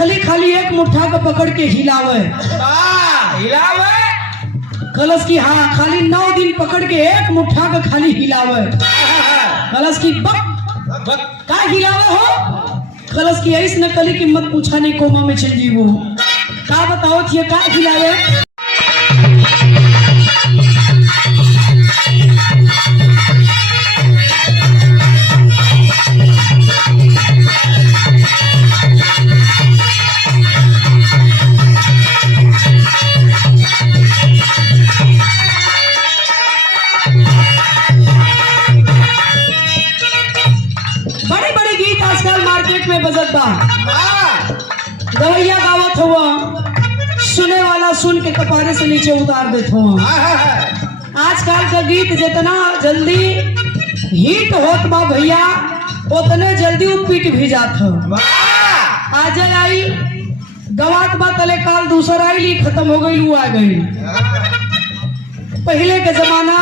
देखली खाली एक मुट्ठा को पकड़ के हिलावे हिलावे कलश की हाँ खाली 9 दिन पकड़ के एक मुट्ठा को खाली हिलावे कलश की बक का हिलावे हो कलश की ऐस न कली की मत पूछा नहीं कोमा में चल जीवो का बताओ थिए का हिलावे बड़े गीत आजकल मार्केट में बजत बा गवैया गावत हुआ सुने वाला सुन के कपारे से नीचे उतार देत हुआ आजकल का गीत जितना जल्दी हिट होत बा भैया उतने जल्दी वो पीट भी जात हो आज आई गवात बा तले काल दूसरा आई ली खत्म हो गई लू आ गई पहले का जमाना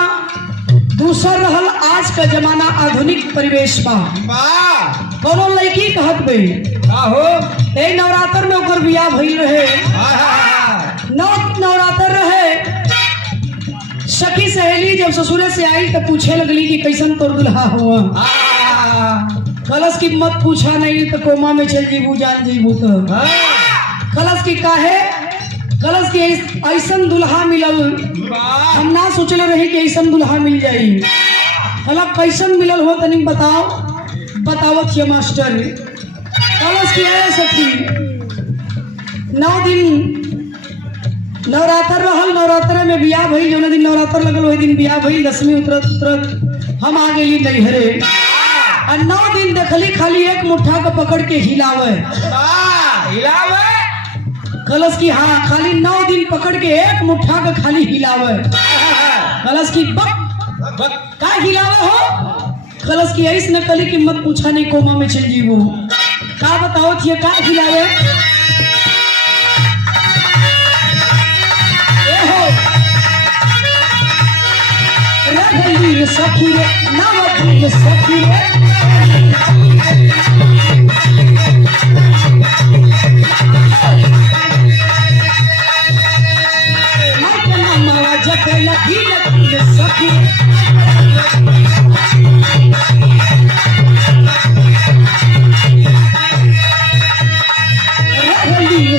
दूसर रहल आज का जमाना आधुनिक परिवेश बा कोनो लड़की कहत बे आहो ए नवरात्र में ओकर बियाह भइल रहे नवरात्र रहे सखी सहेली जब ससुरे से आई तो पूछे लगली कि कैसन तोर दुल्हा हुआ कलश की मत पूछा नहीं तो कोमा में चल जीबू जान जीबू तो कलश की काहे कलश की ऐसन दुल्हा मिलल हम ना सोचले रही कि ऐसन दुल्हा मिल जाई अलग कैसन मिलल हो तनी बताओ बतावत ये मास्टर कलश की है सखी 9 दिन नवरात्र रहल नवरात्र में बियाह भइल जो दिन नवरात्र लगल वही दिन बियाह भइल 10वीं उतरत हम आ गई नैहरे और 9 दिन देखली खाली एक मुट्ठा को पकड़ के हिलावे हिलावे कलश की हाँ खाली 9 दिन पकड़ के एक मुट्ठा को खाली हिलावे कलश की बक का हिलावे हो कलश की ऐस न कली की मत पूछा नहीं कोमा में चल जीवो का बताओ थिए का हिलावे रे सखी रे नावती सखी रे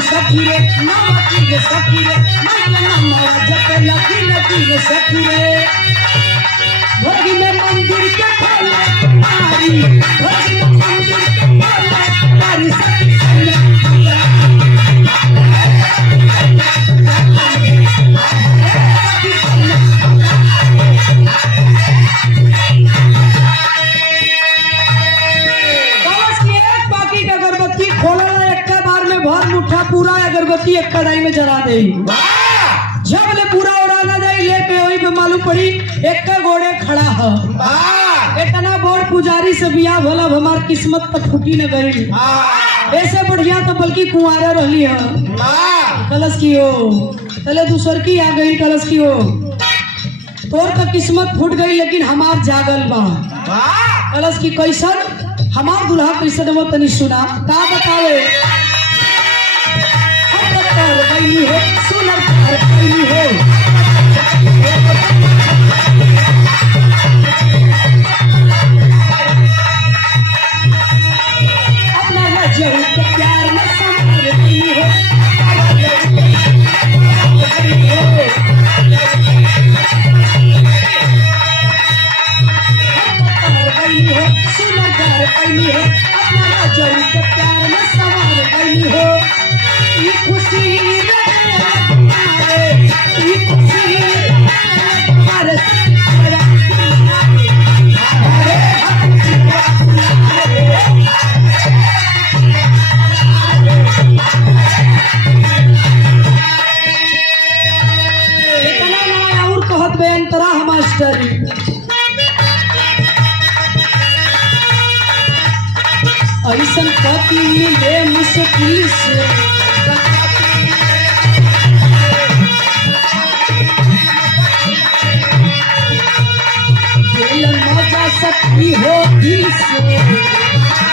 सखी रे नावती रे सखी रे सखी रे भोगी में मंदिर के खोले तारी भोगी में मंदिर के खोले तारी सखी पूरा अगरबत्ती एक कढ़ाई में जला दे जब ले पूरा उड़ा ना जाए लेके वही पे मालूम पड़ी एक का घोड़े खड़ा है इतना बोर पुजारी से बियाह भला हमार किस्मत तक फूटी न गई ऐसे बढ़िया तो बल्कि कुंवारा रहली है कलश की हो तले दूसर की आ गई कलश की हो तोर का किस्मत फूट गई लेकिन हमार जागल बा कलश की कैसन हमार दुल्हा कैसन वो तनी सुना का बतावे हो सुनर हो अपना वजह के प्यार में संभल हो सुनर हो अपना वजह के प्यार में संभल हो खुशी ऐसा पति मिले मुश्किल से दिल मजा सकती हो दिल से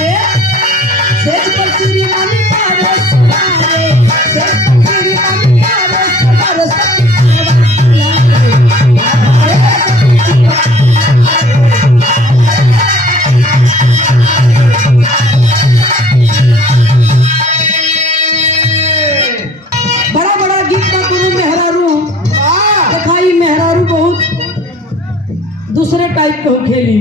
सेज पर तेरी रानी मारे सुनारे, सेज पर तेरी रानी मारे सुनारे, सखी बड़ा बड़ा गीत का गुरु मेहरारू दिखाई, मेहरारू बहुत दूसरे टाइप के हो खेली।